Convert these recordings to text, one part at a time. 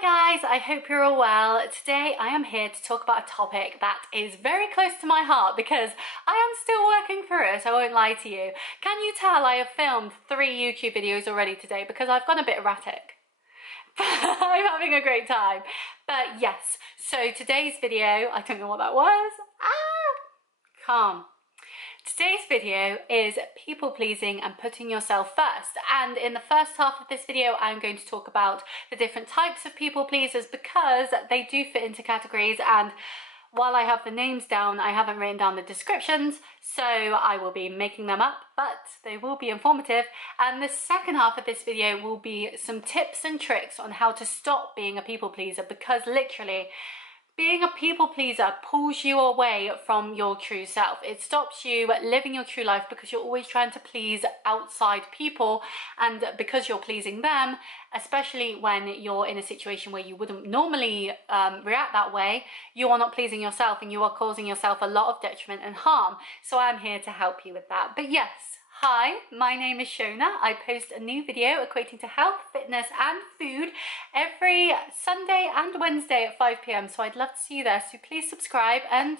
Hi guys, I hope you're all well. Today I am here to talk about a topic that is very close to my heart because I am still working through it, I won't lie to you. Can you tell I have filmed 3 YouTube videos already today because I've gone a bit erratic? I'm having a great time. But yes, so today's video, I don't know what that was. Calm. Today's video is people pleasing and putting yourself first, and in the first half of this video I'm going to talk about the different types of people pleasers because they do fit into categories, and while I have the names down I haven't written down the descriptions, so I will be making them up, but they will be informative. And the second half of this video will be some tips and tricks on how to stop being a people pleaser, because literally being a people pleaser pulls you away from your true self. It stops you living your true life because you're always trying to please outside people, and because you're pleasing them, especially when you're in a situation where you wouldn't normally react that way, you are not pleasing yourself and you are causing yourself a lot of detriment and harm. So I'm here to help you with that. But yes, hi, my name is Shona. I post a new video equating to health, fitness and food every Sunday and Wednesday at 5 PM. So I'd love to see you there. So please subscribe, and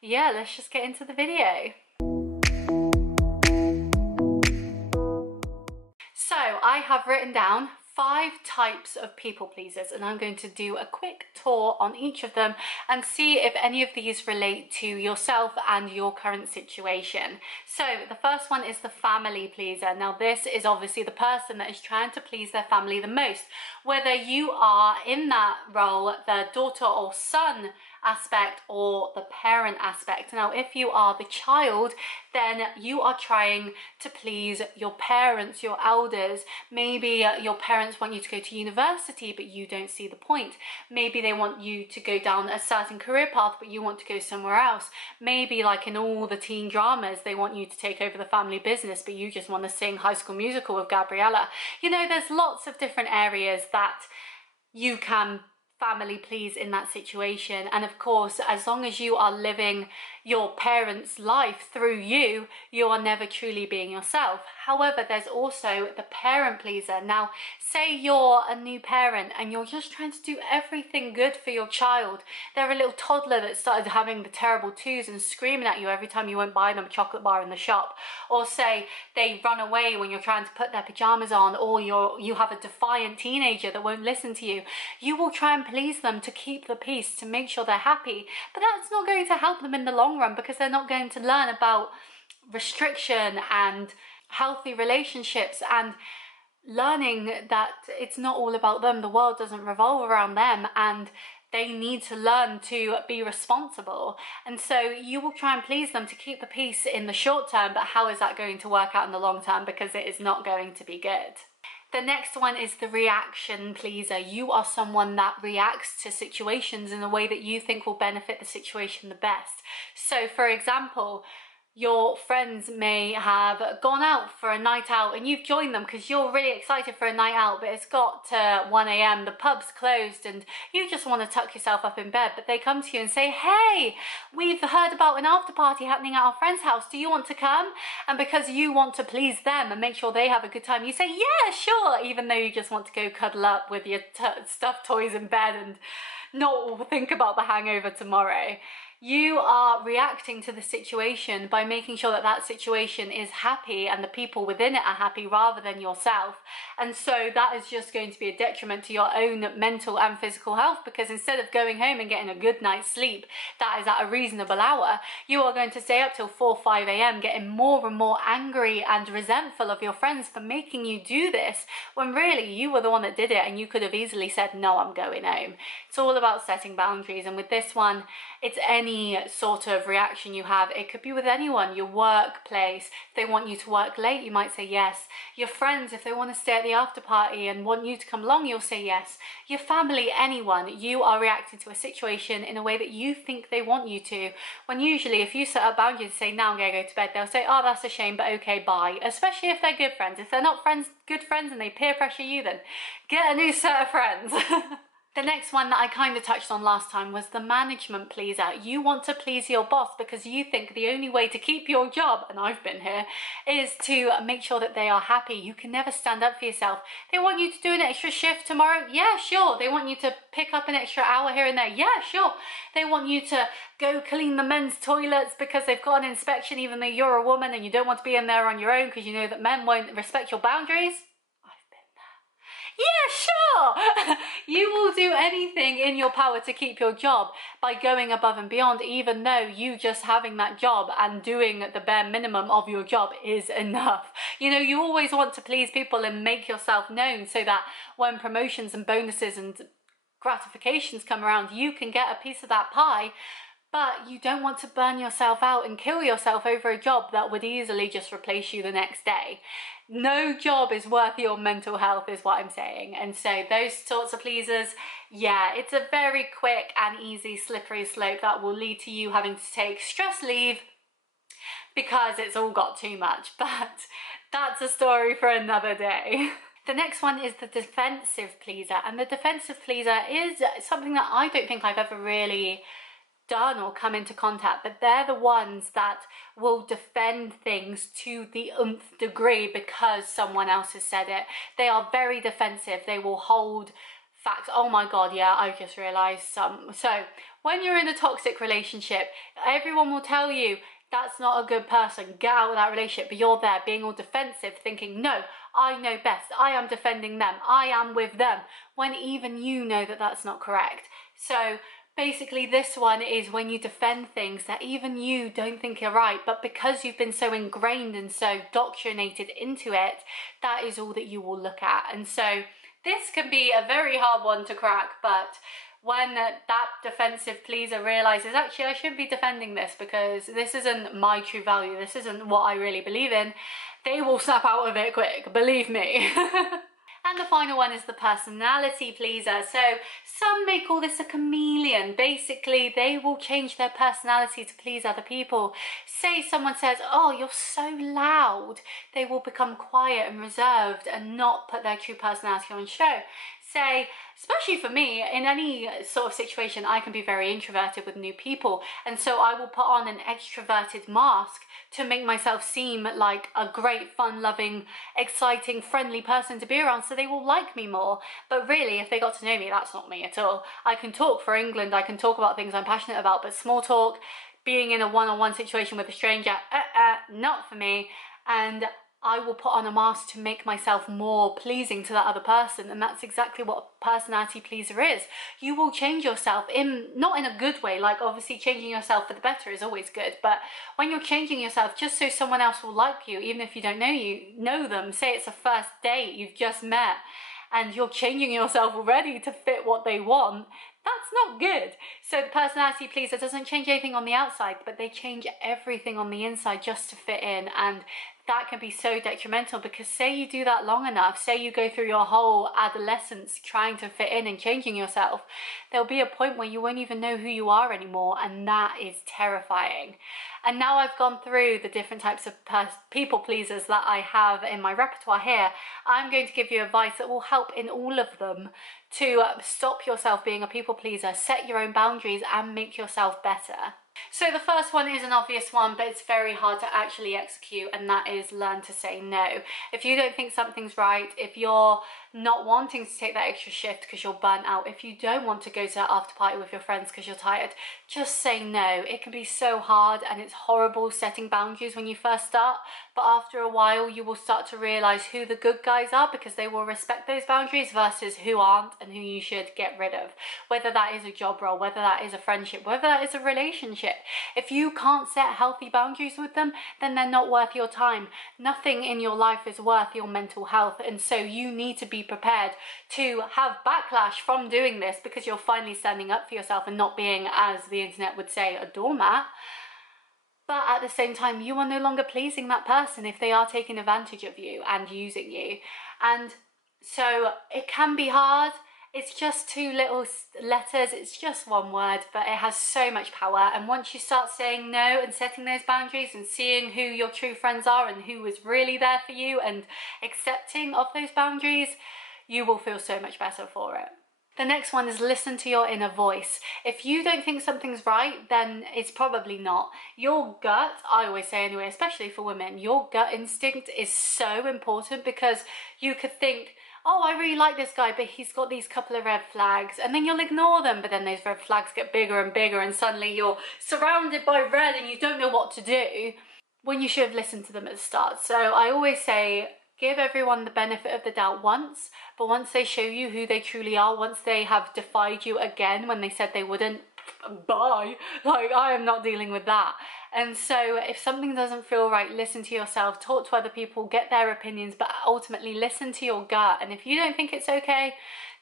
yeah, let's just get into the video. So I have written down 5 types of people pleasers, and I'm going to do a quick tour on each of them and see if any of these relate to yourself and your current situation. So the first one is the family pleaser. Now this is obviously the person that is trying to please their family the most, whether you are in that role, the daughter or son aspect or the parent aspect. Now if you are the child, then you are trying to please your parents, your elders. Maybe your parents want you to go to university but you don't see the point. Maybe they want you to go down a certain career path but you want to go somewhere else. Maybe like in all the teen dramas they want you to take over the family business but you just want to sing High School Musical with Gabriella. You know, there's lots of different areas that you can family please in that situation. And of course, as long as you are living your parents' life through you, you are never truly being yourself. However, there's also the parent pleaser. Now say you're a new parent and you're just trying to do everything good for your child. They're a little toddler that started having the terrible twos and screaming at you every time you won't buy them a chocolate bar in the shop, or say they run away when you're trying to put their pajamas on, or you have a defiant teenager that won't listen to you. You will try and please them to keep the peace, to make sure they're happy, but that's not going to help them in the long run because they're not going to learn about restriction and healthy relationships and learning that it's not all about them. The world doesn't revolve around them and they need to learn to be responsible. And so you will try and please them to keep the peace in the short term, but how is that going to work out in the long term? Because it is not going to be good. The next one is the reaction pleaser. You are someone that reacts to situations in a way that you think will benefit the situation the best. So for example, your friends may have gone out for a night out and you've joined them because you're really excited for a night out, but it's got to 1 AM, the pub's closed and you just want to tuck yourself up in bed, but they come to you and say, hey, we've heard about an after party happening at our friend's house, do you want to come? And because you want to please them and make sure they have a good time, you say, yeah, sure, even though you just want to go cuddle up with your stuffed toys in bed and not think about the hangover tomorrow. You are reacting to the situation by making sure that that situation is happy and the people within it are happy rather than yourself. And so that is just going to be a detriment to your own mental and physical health, because instead of going home and getting a good night's sleep that is at a reasonable hour, you are going to stay up till 4 or 5 AM getting more and more angry and resentful of your friends for making you do this, when really you were the one that did it and you could have easily said, no, I'm going home. It's all about setting boundaries, and with this one, it's any sort of reaction you have. It could be with anyone. Your workplace, if they want you to work late, you might say yes. Your friends, if they want to stay at the after party and want you to come along, you'll say yes. Your family, anyone, you are reacting to a situation in a way that you think they want you to, when usually if you set up boundaries and say, now I'm going to go to bed, they'll say, oh, that's a shame, but okay, bye. Especially if they're good friends. If they're not friends, good friends, and they peer pressure you, then get a new set of friends. The next one that I kind of touched on last time was the management pleaser. You want to please your boss because you think the only way to keep your job, and I've been here, is to make sure that they are happy. You can never stand up for yourself. They want you to do an extra shift tomorrow? Yeah, sure. They want you to pick up an extra hour here and there? Yeah, sure. They want you to go clean the men's toilets because they've got an inspection even though you're a woman and you don't want to be in there on your own because you know that men won't respect your boundaries. Yeah, sure. You will do anything in your power to keep your job by going above and beyond, even though you just having that job and doing the bare minimum of your job is enough. You know, you always want to please people and make yourself known so that when promotions and bonuses and gratifications come around, you can get a piece of that pie. But you don't want to burn yourself out and kill yourself over a job that would easily just replace you the next day. No job is worth your mental health is what I'm saying. And so those sorts of pleasers, yeah, it's a very quick and easy slippery slope that will lead to you having to take stress leave because it's all got too much. But that's a story for another day. The next one is the defensive pleaser. And the defensive pleaser is something that I don't think I've ever really done or come into contact, but they're the ones that will defend things to the nth degree because someone else has said it. They are very defensive. They will hold facts. Oh my god, yeah, I just realized some. So when you're in a toxic relationship, everyone will tell you that's not a good person, get out of that relationship, but you're there being all defensive thinking, no, I know best, I am defending them, I am with them, when even you know that that's not correct. So basically this one is when you defend things that even you don't think are right, but because you've been so ingrained and so doctrinated into it, that is all that you will look at. And so this can be a very hard one to crack, but when that defensive pleaser realizes, actually I shouldn't be defending this because this isn't my true value, this isn't what I really believe in, they will snap out of it quick, believe me. And the final one is the personality pleaser. So some may call this a chameleon. Basically, they will change their personality to please other people. Say someone says, oh, you're so loud. They will become quiet and reserved and not put their true personality on show. Say, especially for me, in any sort of situation, I can be very introverted with new people. And so I will put on an extroverted mask to make myself seem like a great, fun-loving, exciting, friendly person to be around so they will like me more. But really, if they got to know me, that's not me at all. I can talk for England, I can talk about things I'm passionate about, but small talk, being in a one-on-one situation with a stranger, not for me. And I will put on a mask to make myself more pleasing to that other person, and that's exactly what a personality pleaser is. You will change yourself not in a good way, like obviously changing yourself for the better is always good, but when you're changing yourself just so someone else will like you, even if you don't know them, say it's a first date you've just met, and you're changing yourself already to fit what they want, that's not good. So the personality pleaser doesn't change anything on the outside, but they change everything on the inside just to fit in, and that can be so detrimental because say you do that long enough, say you go through your whole adolescence trying to fit in and changing yourself, there'll be a point where you won't even know who you are anymore, and that is terrifying. And now I've gone through the different types of people pleasers that I have in my repertoire here, I'm going to give you advice that will help in all of them to stop yourself being a people pleaser, set your own boundaries and make yourself better. So the first one is an obvious one, but it's very hard to actually execute, and that is learn to say no. If you don't think something's right, if you're not wanting to take that extra shift because you're burnt out, if you don't want to go to that after party with your friends because you're tired, just say no. It can be so hard and it's horrible setting boundaries when you first start, but after a while you will start to realize who the good guys are because they will respect those boundaries versus who aren't and who you should get rid of. Whether that is a job role, whether that is a friendship, whether that is a relationship. If you can't set healthy boundaries with them, then they're not worth your time. Nothing in your life is worth your mental health, and so you need to be prepared to have backlash from doing this because you're finally standing up for yourself and not being, as the internet would say, a doormat. But at the same time, you are no longer pleasing that person if they are taking advantage of you and using you. And so it can be hard. It's just 2 little letters, it's just 1 word, but it has so much power. And once you start saying no and setting those boundaries and seeing who your true friends are and who is really there for you and accepting of those boundaries, you will feel so much better for it. The next one is listen to your inner voice. If you don't think something's right, then it's probably not. Your gut, I always say anyway, especially for women, your gut instinct is so important, because you could think, oh, I really like this guy, but he's got these couple of red flags, and then you'll ignore them, but then those red flags get bigger and bigger, and suddenly you're surrounded by red and you don't know what to do, when you should have listened to them at the start. So I always say, give everyone the benefit of the doubt once, but once they show you who they truly are, once they have defied you again when they said they wouldn't, bye. Like, I am not dealing with that. And so if something doesn't feel right, listen to yourself, talk to other people, get their opinions, but ultimately listen to your gut. And if you don't think it's okay,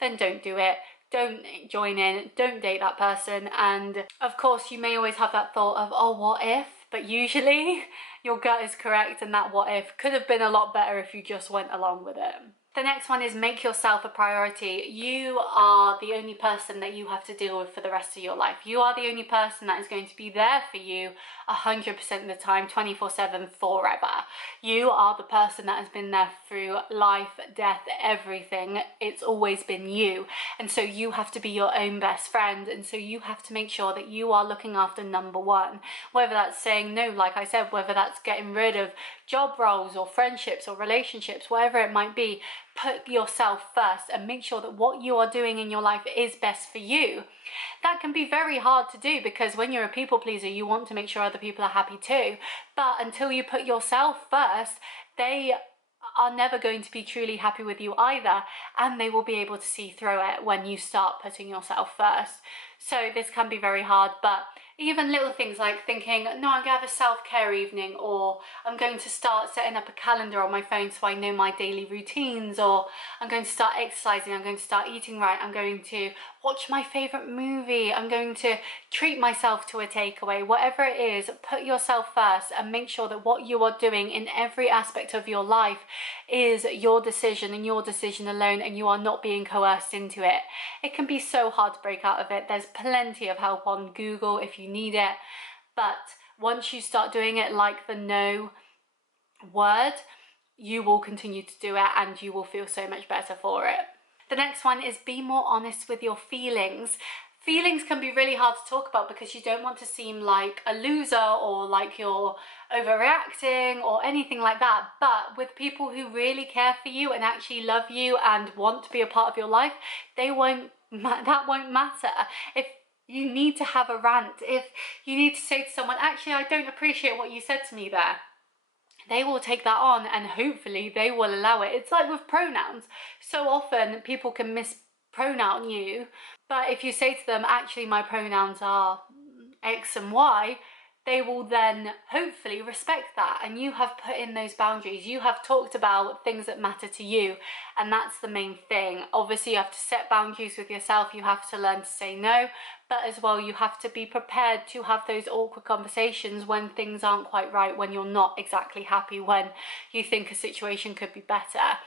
then don't do it. Don't join in, don't date that person. And of course, you may always have that thought of, oh, what if? But usually your gut is correct, and that what if could have been a lot better if you just went along with it. The next one is make yourself a priority. You are the only person that you have to deal with for the rest of your life. You are the only person that is going to be there for you 100% of the time, 24/7, forever. You are the person that has been there through life, death, everything. It's always been you. And so you have to be your own best friend. And so you have to make sure that you are looking after number one. Whether that's saying no, like I said, whether that's getting rid of job roles or friendships or relationships, whatever it might be, put yourself first and make sure that what you are doing in your life is best for you. That can be very hard to do, because when you're a people pleaser, you want to make sure other people are happy too. But until you put yourself first, they are never going to be truly happy with you either, and they will be able to see through it when you start putting yourself first. So this can be very hard, but even little things like thinking, no, I'm going to have a self-care evening, or I'm going to start setting up a calendar on my phone so I know my daily routines, or I'm going to start exercising, I'm going to start eating right, I'm going to watch my favourite movie, I'm going to treat myself to a takeaway. Whatever it is, put yourself first and make sure that what you are doing in every aspect of your life is your decision and your decision alone, and you are not being coerced into it. It can be so hard to break out of it. There's plenty of help on Google if you need it, but once you start doing it like the no word, you will continue to do it and you will feel so much better for it. The next one is be more honest with your feelings. Feelings can be really hard to talk about because you don't want to seem like a loser or like you're overreacting or anything like that. But with people who really care for you and actually love you and want to be a part of your life, that won't matter. If you need to have a rant, if you need to say to someone, actually, I don't appreciate what you said to me there, they will take that on and hopefully they will allow it. It's like with pronouns. So often people can mispronoun you, but if you say to them, actually my pronouns are X and Y, they will then hopefully respect that, and you have put in those boundaries. You have talked about things that matter to you, and that's the main thing. Obviously, you have to set boundaries with yourself. You have to learn to say no, but as well, you have to be prepared to have those awkward conversations when things aren't quite right, when you're not exactly happy, when you think a situation could be better.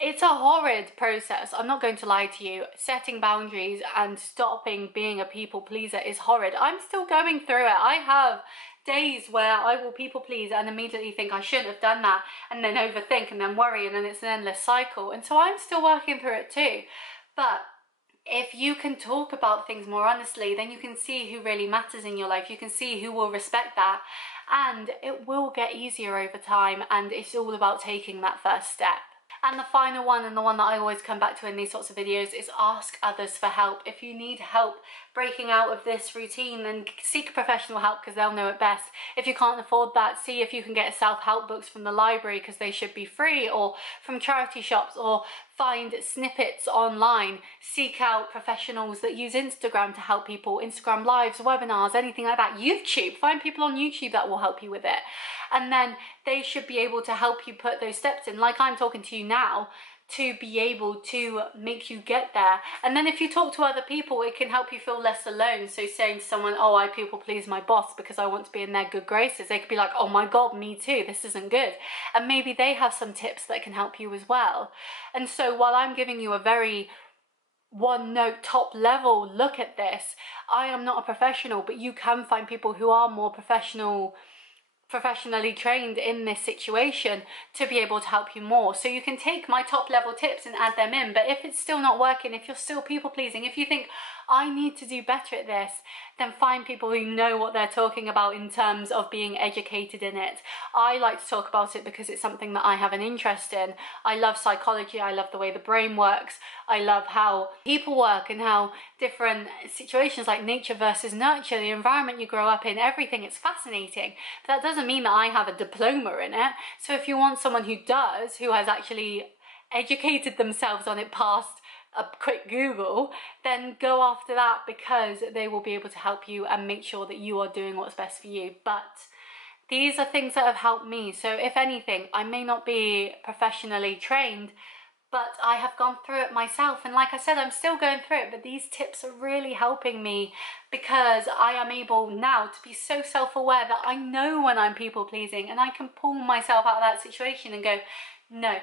It's a horrid process, I'm not going to lie to you. Setting boundaries and stopping being a people pleaser is horrid. I'm still going through it. I have days where I will people please and immediately think I shouldn't have done that, and then overthink and then worry, and then it's an endless cycle. And so I'm still working through it too. But if you can talk about things more honestly, then you can see who really matters in your life. You can see who will respect that, and it will get easier over time, and it's all about taking that first step. And the final one, and the one that I always come back to in these sorts of videos, is ask others for help. If you need help breaking out of this routine, then seek professional help because they'll know it best. If you can't afford that, see if you can get self-help books from the library because they should be free, or from charity shops, or find snippets online. Seek out professionals that use Instagram to help people, Instagram lives, webinars, anything like that. YouTube, find people on YouTube that will help you with it. And then they should be able to help you put those steps in, like I'm talking to you now, to be able to make you get there. And then if you talk to other people, it can help you feel less alone. So saying to someone, oh, I people please my boss because I want to be in their good graces, they could be like, oh my God, me too, this isn't good. And maybe they have some tips that can help you as well. And so while I'm giving you a very one note top level look at this, I am not a professional, but you can find people who are more professional professionally trained in this situation to be able to help you more. So you can take my top level tips and add them in, but if it's still not working, if you're still people pleasing, if you think I need to do better at this, then find people who know what they're talking about in terms of being educated in it. I like to talk about it because it's something that I have an interest in. I love psychology, I love the way the brain works, I love how people work and how different situations like nature versus nurture, the environment you grow up in, everything, it's fascinating. But that doesn't mean that I have a diploma in it. So if you want someone who does, who has actually educated themselves on it past a quick Google, then go after that, because they will be able to help you and make sure that you are doing what's best for you. But these are things that have helped me. So if anything, I may not be professionally trained, but I have gone through it myself. And like I said, I'm still going through it, but these tips are really helping me, because I am able now to be so self-aware that I know when I'm people pleasing, and I can pull myself out of that situation and go, no,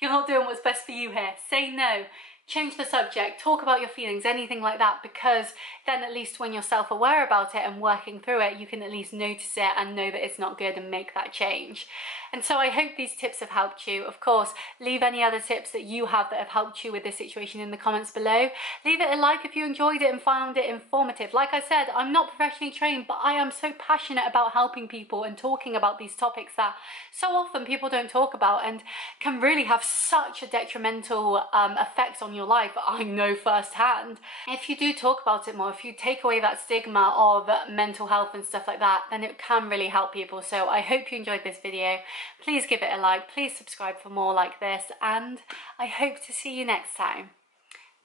you're not doing what's best for you here. Say no. Change the subject, talk about your feelings, anything like that, because then at least when you're self-aware about it and working through it, you can at least notice it and know that it's not good and make that change. And so I hope these tips have helped you. Of course, leave any other tips that you have that have helped you with this situation in the comments below. Leave it a like if you enjoyed it and found it informative. Like I said, I'm not professionally trained, but I am so passionate about helping people and talking about these topics that so often people don't talk about and can really have such a detrimental effect on your life. I know firsthand. If you do talk about it more, if you take away that stigma of mental health and stuff like that, then it can really help people. So I hope you enjoyed this video. Please give it a like, please subscribe for more like this, and I hope to see you next time.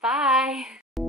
Bye!